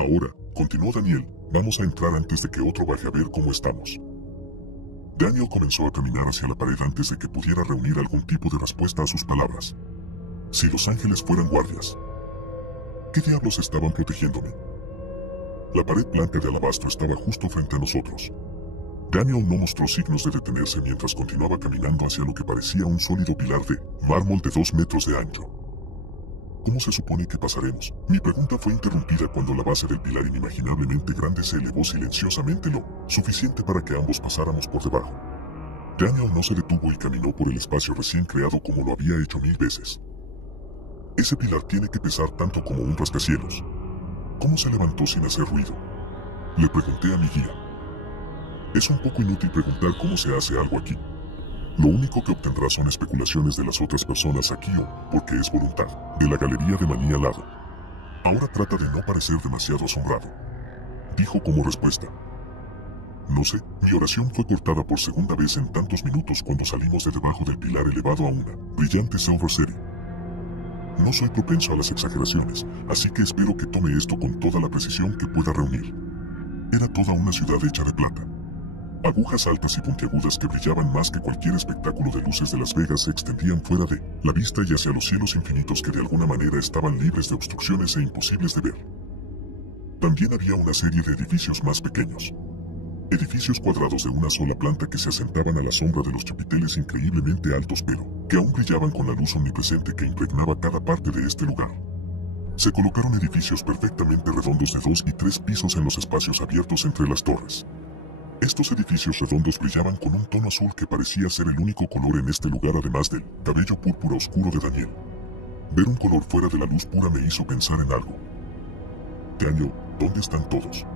Ahora, continuó Daniel, vamos a entrar antes de que otro baje a ver cómo estamos. Daniel comenzó a caminar hacia la pared antes de que pudiera reunir algún tipo de respuesta a sus palabras. Si los ángeles fueran guardias, ¿qué diablos estaban protegiéndome? La pared blanca de alabastro estaba justo frente a nosotros. Daniel no mostró signos de detenerse mientras continuaba caminando hacia lo que parecía un sólido pilar de mármol de 2 metros de ancho. ¿Cómo se supone que pasaremos? Mi pregunta fue interrumpida cuando la base del pilar inimaginablemente grande se elevó silenciosamente lo suficiente para que ambos pasáramos por debajo. Daniel no se detuvo y caminó por el espacio recién creado como lo había hecho 1000 veces. Ese pilar tiene que pesar tanto como un rascacielos. ¿Cómo se levantó sin hacer ruido? Le pregunté a mi guía. Es un poco inútil preguntar cómo se hace algo aquí. Lo único que obtendrás son especulaciones de las otras personas aquí o, porque es voluntad, de la galería de Manny al lado. Ahora trata de no parecer demasiado asombrado. Dijo como respuesta. No sé, mi oración fue cortada por segunda vez en tantos minutos cuando salimos de debajo del pilar elevado a una brillante Silver City. No soy propenso a las exageraciones, así que espero que tome esto con toda la precisión que pueda reunir. Era toda una ciudad hecha de plata. Agujas altas y puntiagudas que brillaban más que cualquier espectáculo de luces de Las Vegas se extendían fuera de la vista y hacia los cielos infinitos que de alguna manera estaban libres de obstrucciones e imposibles de ver. También había una serie de edificios más pequeños. Edificios cuadrados de una sola planta que se asentaban a la sombra de los chapiteles increíblemente altos pero que aún brillaban con la luz omnipresente que impregnaba cada parte de este lugar. Se colocaron edificios perfectamente redondos de 2 y 3 pisos en los espacios abiertos entre las torres. Estos edificios redondos brillaban con un tono azul que parecía ser el único color en este lugar además del cabello púrpura oscuro de Daniel. Ver un color fuera de la luz pura me hizo pensar en algo. Daniel, ¿dónde están todos?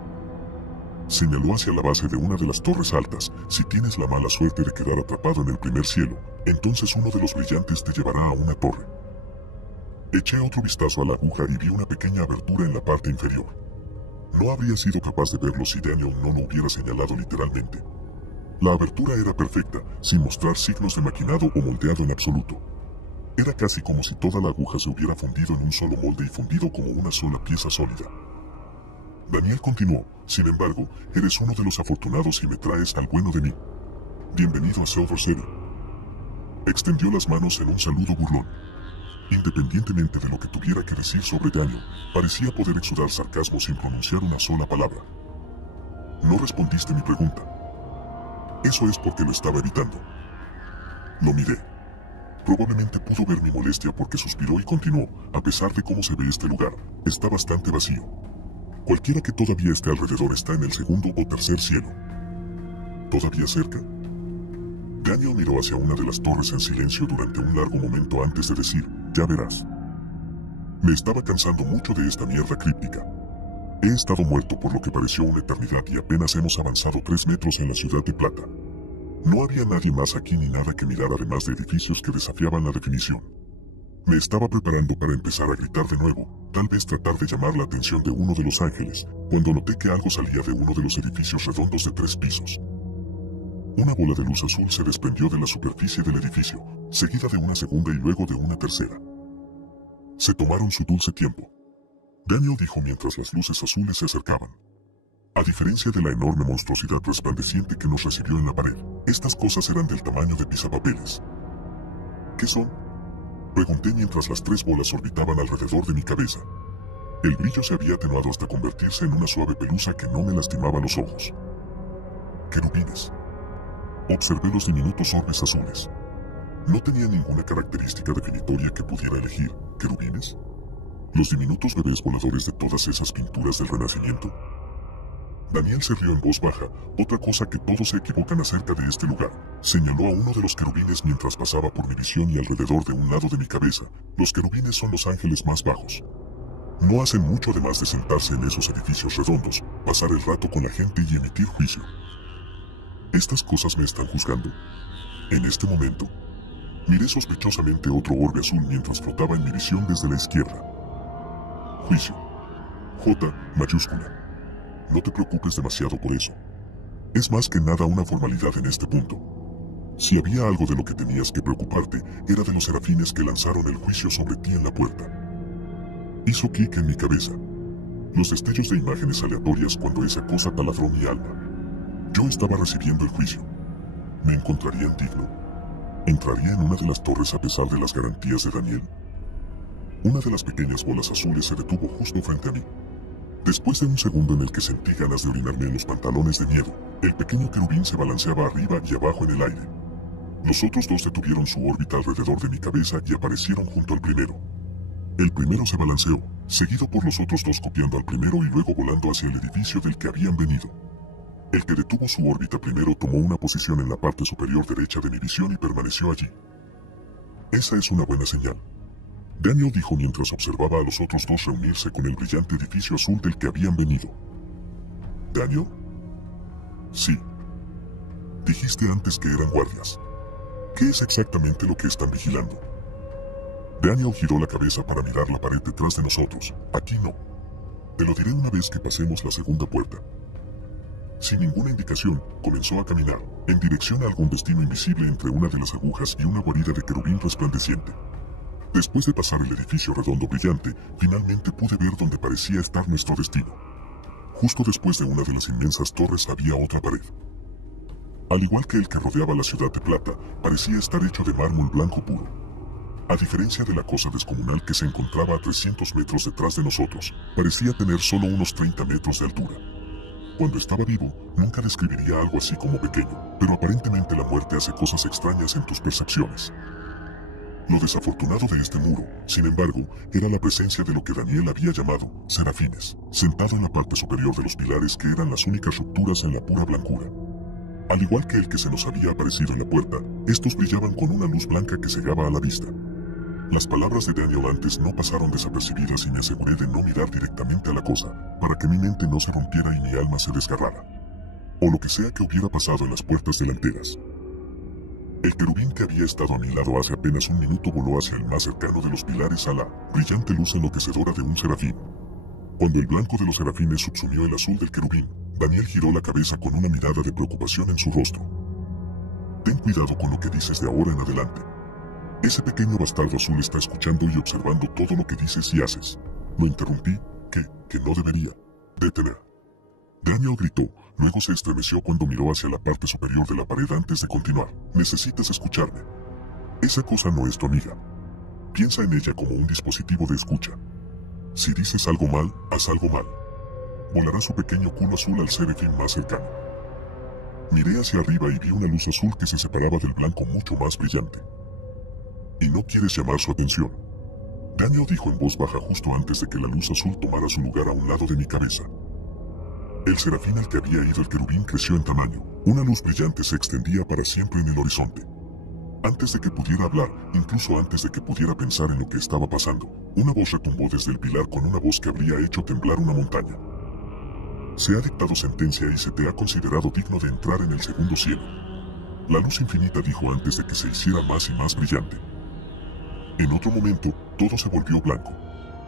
Señaló hacia la base de una de las torres altas. Si tienes la mala suerte de quedar atrapado en el primer cielo, entonces uno de los brillantes te llevará a una torre. Eché otro vistazo a la aguja y vi una pequeña abertura en la parte inferior. No habría sido capaz de verlo si Daniel no lo hubiera señalado literalmente. La abertura era perfecta, sin mostrar signos de maquinado o moldeado en absoluto. Era casi como si toda la aguja se hubiera fundido en un solo molde y fundido como una sola pieza sólida. Daniel continuó, sin embargo, eres uno de los afortunados y me traes al bueno de mí. Bienvenido a Silver City. Extendió las manos en un saludo burlón. Independientemente de lo que tuviera que decir sobre Daniel, parecía poder exudar sarcasmo sin pronunciar una sola palabra. No respondiste mi pregunta. Eso es porque lo estaba evitando. Lo miré. Probablemente pudo ver mi molestia porque suspiró y continuó, a pesar de cómo se ve este lugar, está bastante vacío. Cualquiera que todavía esté alrededor está en el segundo o tercer cielo. ¿Todavía cerca? Daniel miró hacia una de las torres en silencio durante un largo momento antes de decir, ya verás. Me estaba cansando mucho de esta mierda críptica. He estado muerto por lo que pareció una eternidad y apenas hemos avanzado 3 metros en la ciudad de plata. No había nadie más aquí ni nada que mirar además de edificios que desafiaban la definición. Me estaba preparando para empezar a gritar de nuevo, tal vez tratar de llamar la atención de uno de los ángeles, cuando noté que algo salía de uno de los edificios redondos de 3 pisos. Una bola de luz azul se desprendió de la superficie del edificio, seguida de una segunda y luego de una tercera. Se tomaron su dulce tiempo. Daniel dijo mientras las luces azules se acercaban. A diferencia de la enorme monstruosidad resplandeciente que nos recibió en la pared, estas cosas eran del tamaño de pisapapeles. ¿Qué son? Pregunté mientras las 3 bolas orbitaban alrededor de mi cabeza. El brillo se había atenuado hasta convertirse en una suave pelusa que no me lastimaba los ojos. Querubines. Observé los diminutos orbes azules. No tenía ninguna característica definitoria que pudiera elegir. ¿Querubines? ¿Los diminutos bebés voladores de todas esas pinturas del Renacimiento? Daniel se rió en voz baja, otra cosa que todos se equivocan acerca de este lugar. Señaló a uno de los querubines mientras pasaba por mi visión y alrededor de un lado de mi cabeza. Los querubines son los ángeles más bajos. No hacen mucho además de sentarse en esos edificios redondos, pasar el rato con la gente y emitir juicio. ¿Estas cosas me están juzgando? En este momento, miré sospechosamente otro orbe azul mientras flotaba en mi visión desde la izquierda. Juicio. J mayúscula. No te preocupes demasiado por eso. Es más que nada una formalidad en este punto. Si había algo de lo que tenías que preocuparte, era de los serafines que lanzaron el juicio sobre ti en la puerta. Hizo clic en mi cabeza. los destellos de imágenes aleatorias cuando esa cosa taladró mi alma. Yo estaba recibiendo el juicio. ¿Me encontrarían digno? ¿Entraría en una de las torres a pesar de las garantías de Daniel? Una de las pequeñas bolas azules se detuvo justo frente a mí. Después de un segundo en el que sentí ganas de orinarme en los pantalones de miedo, el pequeño querubín se balanceaba arriba y abajo en el aire. Los otros dos detuvieron su órbita alrededor de mi cabeza y aparecieron junto al primero. El primero se balanceó, seguido por los otros dos copiando al primero y luego volando hacia el edificio del que habían venido. El que detuvo su órbita primero tomó una posición en la parte superior derecha de mi visión y permaneció allí. Esa es una buena señal, Daniel dijo mientras observaba a los otros dos reunirse con el brillante edificio azul del que habían venido. ¿Daniel? Sí. Dijiste antes que eran guardias. ¿Qué es exactamente lo que están vigilando? Daniel giró la cabeza para mirar la pared detrás de nosotros. Aquí no. Te lo diré una vez que pasemos la segunda puerta. Sin ninguna indicación, comenzó a caminar, en dirección a algún destino invisible entre una de las agujas y una guarida de querubín resplandeciente. Después de pasar el edificio redondo brillante, finalmente pude ver donde parecía estar nuestro destino. Justo después de una de las inmensas torres había otra pared. Al igual que el que rodeaba la ciudad de Plata, parecía estar hecho de mármol blanco puro. A diferencia de la cosa descomunal que se encontraba a 300 metros detrás de nosotros, parecía tener solo unos 30 metros de altura. Cuando estaba vivo, nunca describiría algo así como pequeño, pero aparentemente la muerte hace cosas extrañas en tus percepciones. Lo desafortunado de este muro, sin embargo, era la presencia de lo que Daniel había llamado serafines, sentado en la parte superior de los pilares que eran las únicas rupturas en la pura blancura. Al igual que el que se nos había aparecido en la puerta, estos brillaban con una luz blanca que cegaba a la vista. Las palabras de Daniel antes no pasaron desapercibidas y me aseguré de no mirar directamente a la cosa, para que mi mente no se rompiera y mi alma se desgarrara. O lo que sea que hubiera pasado en las puertas delanteras. El querubín que había estado a mi lado hace apenas un minuto voló hacia el más cercano de los pilares a la brillante luz enloquecedora de un serafín. Cuando el blanco de los serafines subsumió el azul del querubín, Daniel giró la cabeza con una mirada de preocupación en su rostro. Ten cuidado con lo que dices de ahora en adelante. Ese pequeño bastardo azul está escuchando y observando todo lo que dices y haces. Lo interrumpí, que no debería detener. Daniel gritó, luego se estremeció cuando miró hacia la parte superior de la pared antes de continuar. Necesitas escucharme. Esa cosa no es tu amiga. Piensa en ella como un dispositivo de escucha. Si dices algo mal, haz algo mal. Volará su pequeño culo azul al serafín más cercano. Miré hacia arriba y vi una luz azul que se separaba del blanco mucho más brillante. ¿Y no quieres llamar su atención? Daniel dijo en voz baja justo antes de que la luz azul tomara su lugar a un lado de mi cabeza. El serafín al que había ido el querubín creció en tamaño. Una luz brillante se extendía para siempre en el horizonte. Antes de que pudiera hablar, incluso antes de que pudiera pensar en lo que estaba pasando, una voz retumbó desde el pilar con una voz que habría hecho temblar una montaña. Se ha dictado sentencia y se te ha considerado digno de entrar en el segundo cielo. La luz infinita dijo antes de que se hiciera más y más brillante. En otro momento, todo se volvió blanco.